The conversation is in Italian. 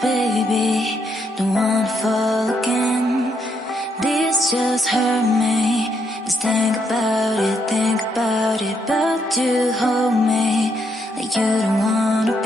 baby, don't wanna fall again. This just hurt me. Just think about it, but you hold me like you don't wanna